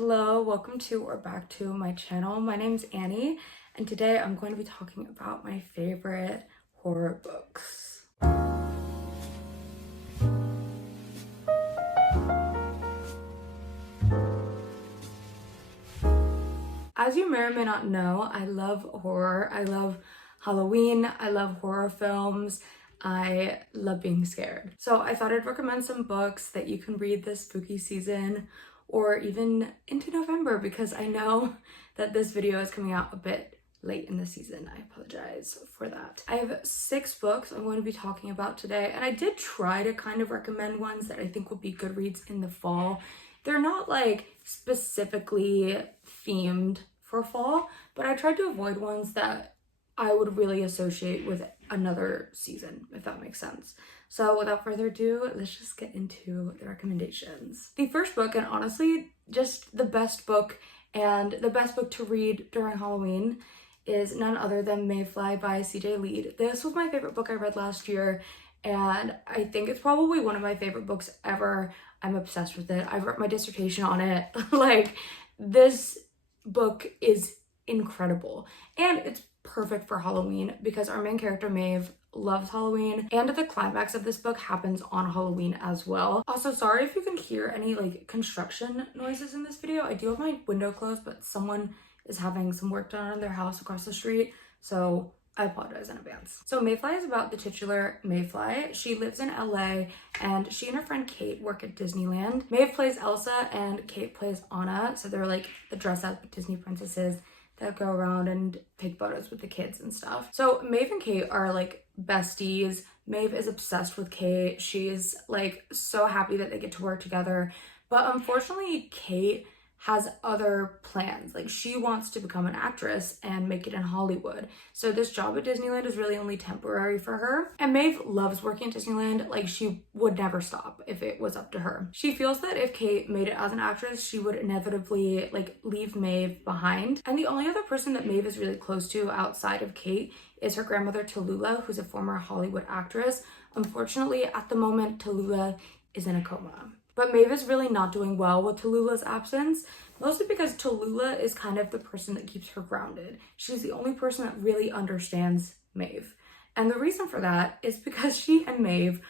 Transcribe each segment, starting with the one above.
Hello, welcome to or back to my channel. My name's Annie, and today I'm going to be talking about my favorite horror books. As you may or may not know, I love horror. I love Halloween. I love horror films. I love being scared. So I thought I'd recommend some books that you can read this spooky season or even into November, because I know that this video is coming out a bit late in the season. I apologize for that. I have 6 books I'm going to be talking about today, and I did try to kind of recommend ones that I think would be good reads in the fall. They're not like specifically themed for fall, but I tried to avoid ones that I would really associate with another season, if that makes sense. So without further ado, let's just get into the recommendations. The first book, and honestly just the best book and the best book to read during Halloween, is none other than Maeve Fly by CJ Lead. This was my favorite book I read last year, and I think it's probably one of my favorite books ever. I'm obsessed with it. I wrote my dissertation on it. Like, this book is incredible, and it's perfect for Halloween because our main character Maeve loves Halloween, and the climax of this book happens on Halloween as well. Also, sorry if you can hear any like construction noises in this video. I do have my window closed, but someone is having some work done on their house across the street, so I apologize in advance. So Maeve Fly is about the titular Maeve Fly. She lives in LA, and she and her friend Kate work at Disneyland. Maeve plays Elsa and Kate plays Anna, so they're like the dress up Disney princesses that go around and take photos with the kids and stuff. So Maeve and Kate are like besties. Maeve is obsessed with Kate. She's like so happy that they get to work together. But unfortunately, Kate has other plans. Like, she wants to become an actress and make it in Hollywood. So this job at Disneyland is really only temporary for her. And Maeve loves working at Disneyland. Like, she would never stop if it was up to her. She feels that if Kate made it as an actress, she would inevitably like leave Maeve behind. And the only other person that Maeve is really close to outside of Kate is her grandmother Tallulah, who's a former Hollywood actress. Unfortunately, at the moment, Tallulah is in a coma. But Maeve is really not doing well with Tallulah's absence, mostly because Tallulah is kind of the person that keeps her grounded. She's the only person that really understands Maeve. And the reason for that is because she and Maeve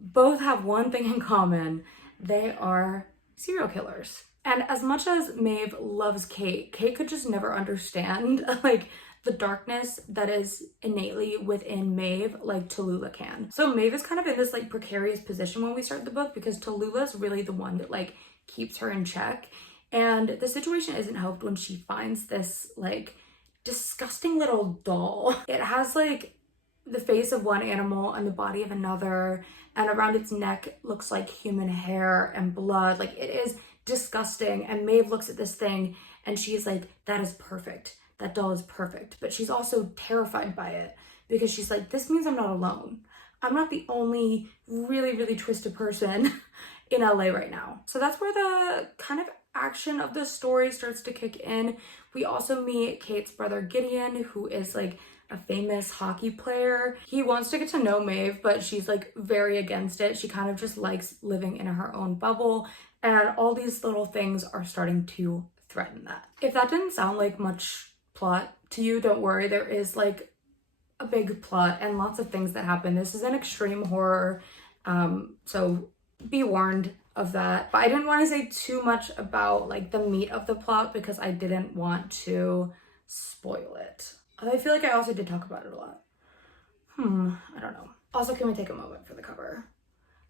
both have one thing in common. They are serial killers. And as much as Maeve loves Kate, Kate could just never understand like the darkness that is innately within Maeve like Tallulah can. So Maeve is kind of in this like precarious position when we start the book, because Tallulah is really the one that like keeps her in check. And the situation isn't helped when she finds this like disgusting little doll. It has like the face of one animal and the body of another, and around its neck looks like human hair and blood. Like, it is disgusting. And Maeve looks at this thing and she's like, that is perfect. That doll is perfect. But she's also terrified by it, because she's like, this means I'm not alone. I'm not the only really, really twisted person in LA right now. So that's where the kind of action of the story starts to kick in. We also meet Kate's brother Gideon, who is like a famous hockey player. He wants to get to know Maeve, but she's like very against it. She kind of just likes living in her own bubble, and all these little things are starting to threaten that. If that didn't sound like much plot to you, don't worry. There is like a big plot and lots of things that happen. This is an extreme horror, so be warned of that. But I didn't want to say too much about like the meat of the plot because I didn't want to spoil it. I feel like I also did talk about it a lot. I don't know. Also, can we take a moment for the cover?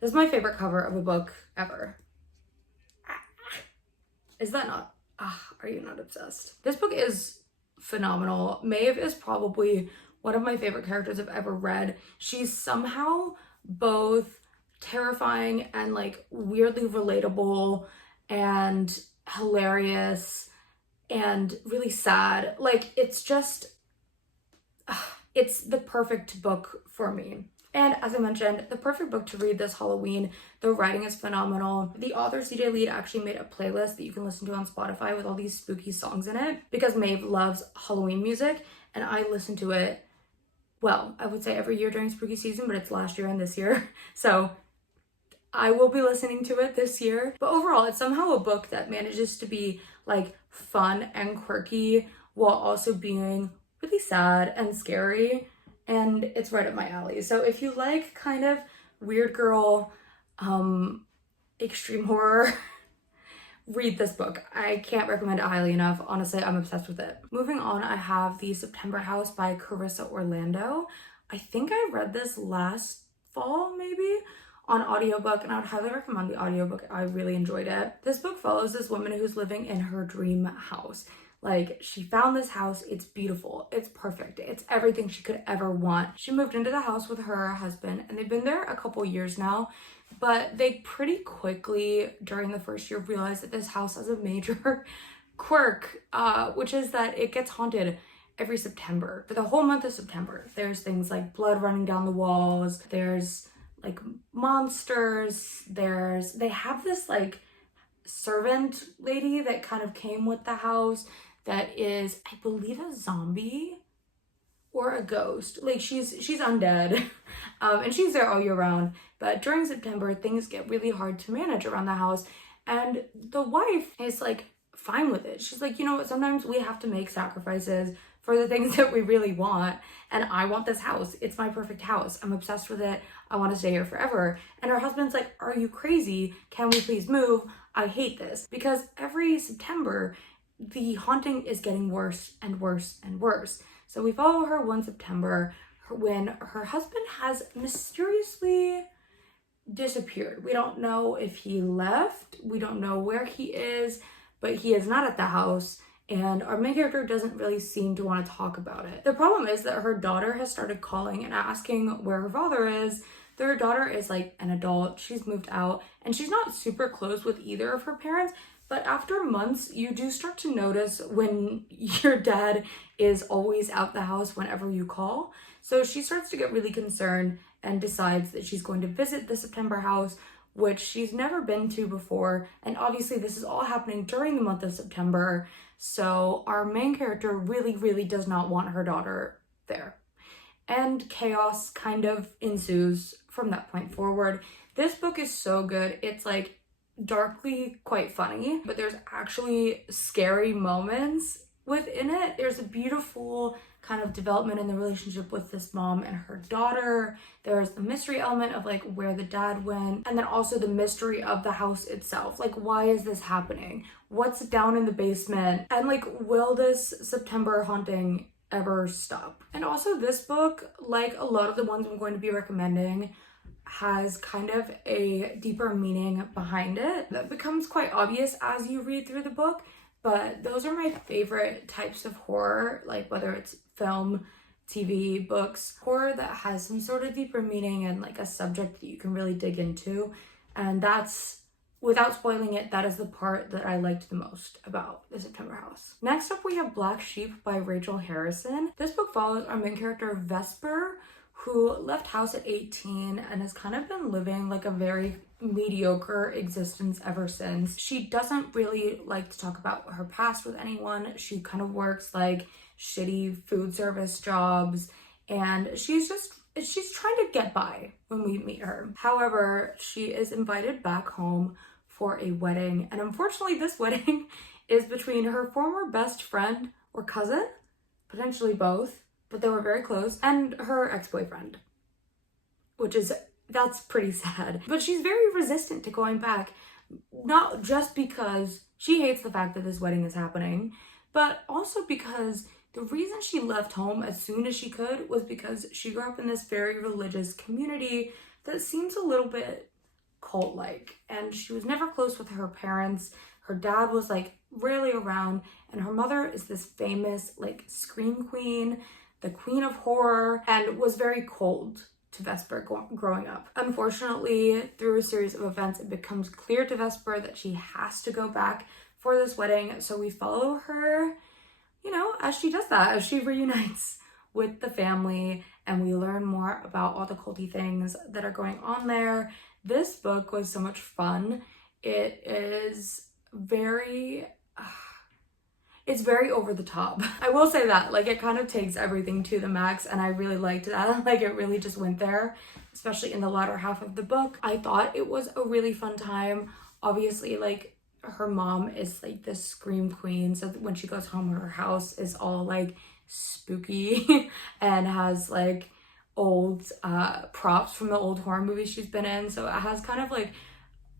This is my favorite cover of a book ever. Is that not? Are you not obsessed? This book is phenomenal. Maeve is probably one of my favorite characters I've ever read. She's somehow both terrifying and like weirdly relatable and hilarious and really sad. Like, it's just it's the perfect book for me. And as I mentioned, the perfect book to read this Halloween. The writing is phenomenal. The author, CJ Lead, actually made a playlist that you can listen to on Spotify with all these spooky songs in it, because Maeve loves Halloween music, and I listen to it, well, I would say every year during spooky season, but it's last year and this year. So I will be listening to it this year. But overall, it's somehow a book that manages to be like fun and quirky while also being really sad and scary, and it's right up my alley. So if you like kind of weird girl, extreme horror, read this book. I can't recommend it highly enough. Honestly, I'm obsessed with it. Moving on, I have The September House by Carissa Orlando. I think I read this last fall, maybe, on audiobook, and I would highly recommend the audiobook. I really enjoyed it. This book follows this woman who's living in her dream house. Like, she found this house, it's beautiful, it's perfect, it's everything she could ever want. She moved into the house with her husband, and they've been there a couple years now, but they pretty quickly, during the first year, realized that this house has a major quirk, which is that it gets haunted every September. For the whole month of September, there's things like blood running down the walls, there's like monsters, they have this like servant lady that kind of came with the house that is, I believe, a zombie or a ghost. Like she's undead, and she's there all year round. But during September, things get really hard to manage around the house, and the wife is like fine with it. She's like, you know what, sometimes we have to make sacrifices for the things that we really want, and I want this house. It's my perfect house. I'm obsessed with it. I want to stay here forever. And her husband's like, are you crazy? Can we please move? I hate this. Because every September, the haunting is getting worse and worse and worse. So we follow her one September when her husband has mysteriously disappeared. We don't know if he left. We don't know where he is, but he is not at the house. And our main character doesn't really seem to want to talk about it. The problem is that her daughter has started calling and asking where her father is. Their daughter is like an adult, she's moved out, and she's not super close with either of her parents, but after months, you do start to notice when your dad is always out the house whenever you call. So she starts to get really concerned and decides that she's going to visit the September house, which she's never been to before. And obviously this is all happening during the month of September. So our main character really, really does not want her daughter there. And chaos kind of ensues from that point forward. This book is so good. It's like darkly quite funny, but there's actually scary moments within it. There's a beautiful kind of development in the relationship with this mom and her daughter. There's the mystery element of like where the dad went, and then also the mystery of the house itself. Like, why is this happening? What's down in the basement? And like, will this September haunting ever stop? And also this book, like a lot of the ones I'm going to be recommending, has kind of a deeper meaning behind it that becomes quite obvious as you read through the book. But those are my favorite types of horror, like whether it's film, TV, books, horror that has some sort of deeper meaning and like a subject that you can really dig into. And that's, without spoiling it, that is the part that I liked the most about The September House. Next up, we have Black Sheep by Rachel Harrison. This book follows our main character, Vesper, who left house at 18 and has kind of been living like a very mediocre existence ever since. She doesn't really like to talk about her past with anyone. She kind of works like shitty food service jobs, and she's trying to get by when we meet her. However, she is invited back home for a wedding, and unfortunately this wedding is between her former best friend or cousin, potentially both, but they were very close, and her ex-boyfriend, that's pretty sad. But she's very resistant to going back, not just because she hates the fact that this wedding is happening, but also because the reason she left home as soon as she could was because she grew up in this very religious community that seems a little bit cult-like, and she was never close with her parents. Her dad was like rarely around, and her mother is this famous like scream queen, the queen of horror, and was very cold to Vesper growing up. Unfortunately, through a series of events, it becomes clear to Vesper that she has to go back for this wedding. So we follow her, you know, as she does that, as she reunites with the family, and we learn more about all the culty things that are going on there. This book was so much fun. It is it's very over the top. I will say that, like, it kind of takes everything to the max, and I really liked that. Like, it really just went there, especially in the latter half of the book. I thought it was a really fun time. Obviously, like, her mom is like this scream queen, so when she goes home, her house is all like spooky and has like old props from the old horror movies she's been in, so it has kind of like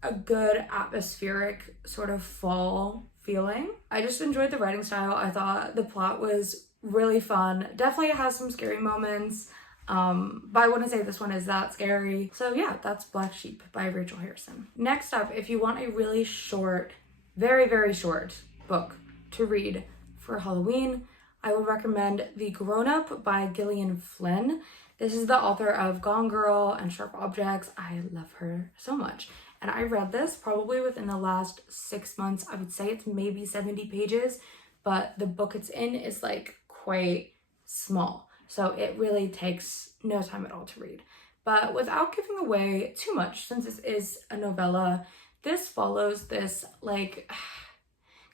a good atmospheric sort of fall feeling. I just enjoyed the writing style. I thought the plot was really fun. Definitely has some scary moments, but I wouldn't say this one is that scary. So yeah, that's Black Sheep by Rachel Harrison. Next up, if you want a really short, very, very short book to read for Halloween, I would recommend The Grownup by Gillian Flynn. This is the author of Gone Girl and Sharp Objects. I love her so much. And I read this probably within the last 6 months. I would say it's maybe 70 pages, but the book it's in is like quite small. So it really takes no time at all to read. But without giving away too much, since this is a novella, this follows this like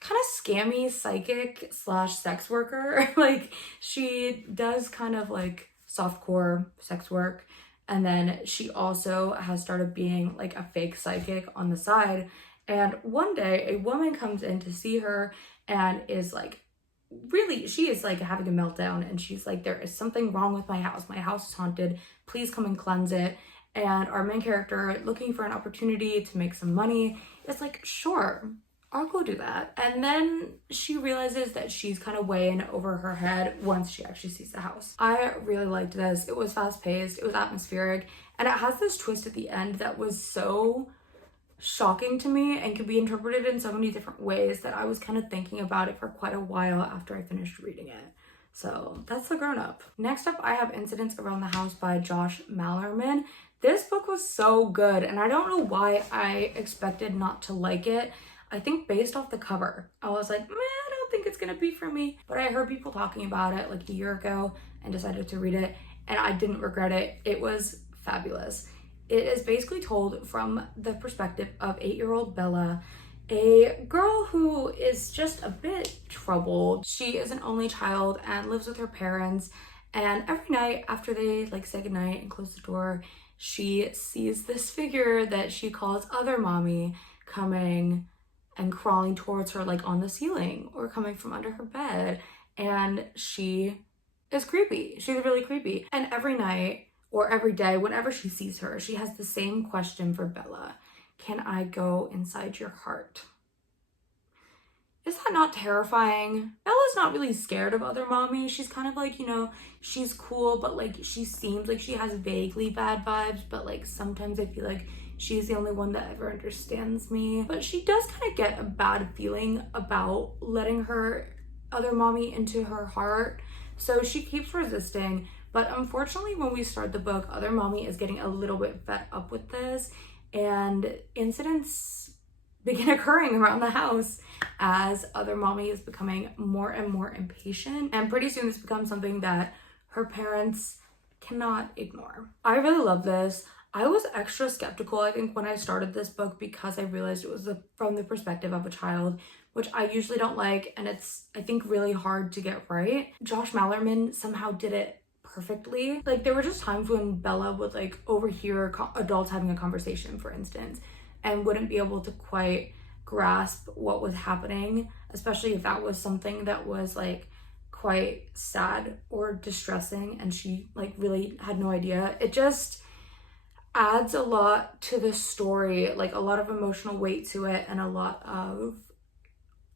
kind of scammy psychic slash sex worker. Like she does kind of like softcore sex work, and then she also has started being like a fake psychic on the side. And one day a woman comes in to see her and is like, really, she is like having a meltdown, and she's like, there is something wrong with my house is haunted, please come and cleanse it. And our main character, looking for an opportunity to make some money, is like, sure, I'll go do that. And then she realizes that she's kind of way in over her head once she actually sees the house. I really liked this. It was fast-paced, it was atmospheric, and it has this twist at the end that was so shocking to me and could be interpreted in so many different ways that I was kind of thinking about it for quite a while after I finished reading it. So that's The Grownup. Next up, I have Incidents Around the House by Josh Malerman. This book was so good, and I don't know why I expected not to like it. I think based off the cover, I was like, man, I don't think it's gonna be for me. But I heard people talking about it like a year ago and decided to read it, and I didn't regret it. It was fabulous. It is basically told from the perspective of 8-year-old Bella, a girl who is just a bit troubled. She is an only child and lives with her parents, and every night after they like say goodnight and close the door, she sees this figure that she calls Other Mommy coming and crawling towards her like on the ceiling or coming from under her bed, and she is creepy. She's really creepy. And every night or every day, whenever she sees her, she has the same question for Bella: can I go inside your heart? Is that not terrifying? Bella's not really scared of Other Mommy. She's kind of like, you know, she's cool, but like she seems like she has vaguely bad vibes, but like sometimes I feel like she's the only one that ever understands me. But she does kind of get a bad feeling about letting her Other Mommy into her heart, so she keeps resisting. But unfortunately, when we start the book, Other Mommy is getting a little bit fed up with this, and incidents begin occurring around the house as Other Mommy is becoming more and more impatient, and pretty soon this becomes something that her parents cannot ignore. I really love this. I was extra skeptical, I think, when I started this book because I realized it was from the perspective of a child, which I usually don't like, and it's, I think, really hard to get right. Josh Malerman somehow did it perfectly. Like, there were just times when Bella would like overhear adults having a conversation, for instance, and wouldn't be able to quite grasp what was happening, especially if that was something that was like quite sad or distressing and she like really had no idea. It just adds a lot to the story, like a lot of emotional weight to it and a lot of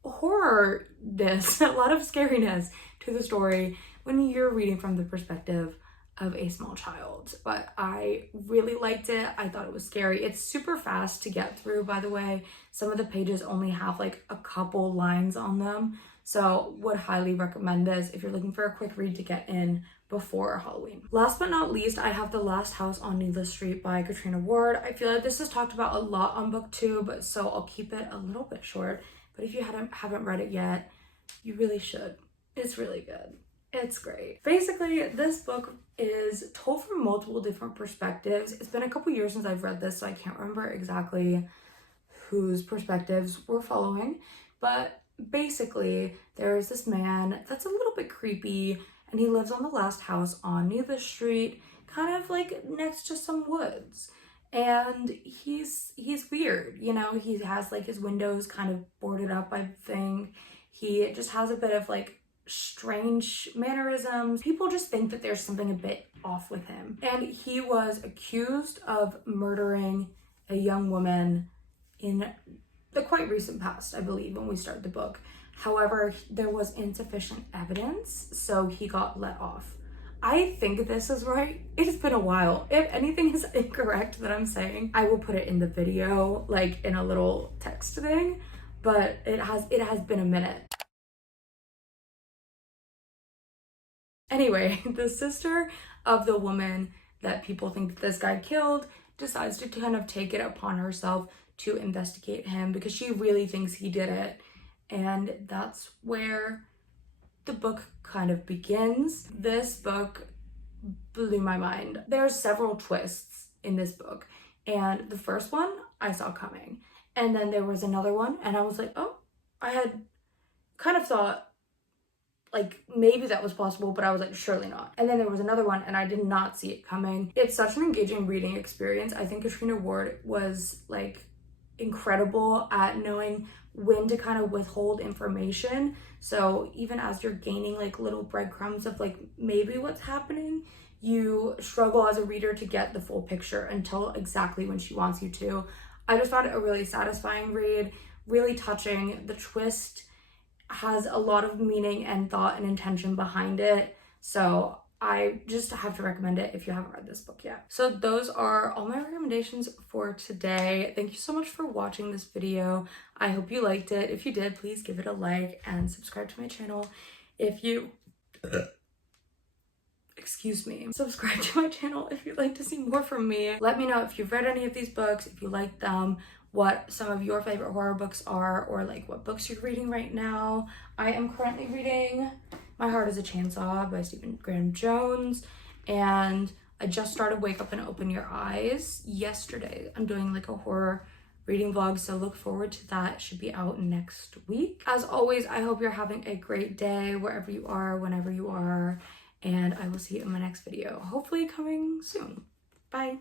horror-ness, a lot of scariness to the story when you're reading from the perspective of a small child. But I really liked it. I thought it was scary. It's super fast to get through, by the way. Some of the pages only have like a couple lines on them, so would highly recommend this if you're looking for a quick read to get in before Halloween. Last but not least, I have The Last House on Needless Street by Katrina Ward. I feel like this is talked about a lot on booktube, so I'll keep it a little bit short, but if you haven't read it yet, you really should. It's really good. It's great. Basically, this book is told from multiple different perspectives. It's been a couple years since I've read this, so I can't remember exactly whose perspectives we're following, but basically there's this man that's a little bit creepy, and he lives on the last house on Needless Street, kind of like next to some woods. and he's weird, you know. He has like his windows kind of boarded up, I think. He just has a bit of like strange mannerisms. People just think that there's something a bit off with him. And he was accused of murdering a young woman in the quite recent past, I believe, when we started the book. However, there was insufficient evidence, so he got let off. I think this is right. It's been a while. If anything is incorrect that I'm saying, I will put it in the video, like in a little text thing, but it has been a minute. Anyway, the sister of the woman that people think that this guy killed decides to kind of take it upon herself to investigate him because she really thinks he did it. And that's where the book kind of begins. This book blew my mind. There's several twists in this book, and the first one I saw coming, and then there was another one and I was like, oh, I had kind of thought like maybe that was possible, but I was like, surely not. And then there was another one and I did not see it coming. It's such an engaging reading experience. I think Katrina Ward was like incredible at knowing when to kind of withhold information. So even as you're gaining like little breadcrumbs of like maybe what's happening, you struggle as a reader to get the full picture until exactly when she wants you to. I just found it a really satisfying read, really touching. The twist has a lot of meaning and thought and intention behind it. So I just have to recommend it if you haven't read this book yet. So those are all my recommendations for today. Thank you so much for watching this video. I hope you liked it. If you did, please give it a like and subscribe to my channel. If you excuse me, subscribe to my channel if you'd like to see more from me. Let me know if you've read any of these books, if you like them, what some of your favorite horror books are, or like what books you're reading right now. I am currently reading My Heart is a Chainsaw by Stephen Graham Jones, and I just started Wake Up and Open Your Eyes yesterday. I'm doing like a horror reading vlog, so look forward to that. It should be out next week. As always, I hope you're having a great day wherever you are, whenever you are, and I will see you in my next video, hopefully coming soon. Bye.